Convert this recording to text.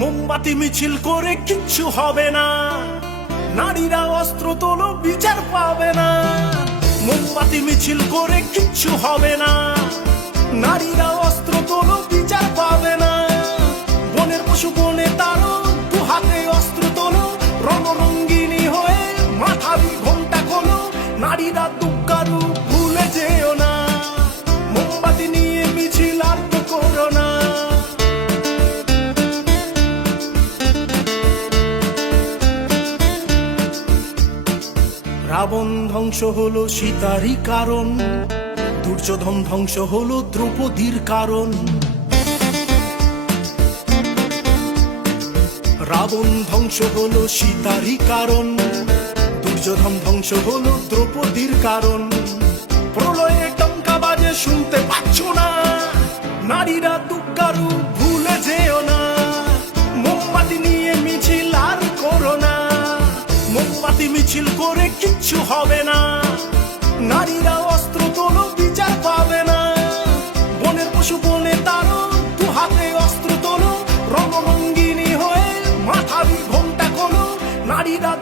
মোমবাতি মিছিল করে কিচ্ছু হবে না, নারীরা অস্ত্র তোলো বিচার পাবে না। মোমবাতি মিছিল করে কিচ্ছু হবে না, নারীরা অস্ত্র তোলো বিচার পাবে না। বনের পশু বনে তারো, দু হাতে অস্ত্র তোলো, রণরঙ্গিনী হয়ে মাথাবি ঘোমটা খোলো। নারীরা দুঃখারু ভুলে যেও না, মোমবাতি নিয়ে মিছিল আর তো করো না। রাবণ ধ্বংস হলো সীতারই কারণ, দুর্যোধন ধ্বংস হলো দ্রৌপদীর কারণ। রাবণ ধ্বংস হলো সীতারই কারণ, দুর্যোধন ধ্বংস হলো দ্রৌপদীর কারণ। প্রলয়ে টঙ্কা বাজে শুনতে পাচ্ছ না, নারীরা দুঃখারু ভুলে যেও না। মোমবাতি নিয়ে মিছিল আর করো না, মোমবাতি মিছিল করে কিচ্ছু হবে না, নারীরা অস্ত্র তোলো বিচার পাবে না। বনের পশু বনে তারো, দু হাতে অস্ত্র তোলো, রণরঙ্গিনী হয়ে মাথাবি ঘোমটা খোলো। নারীরা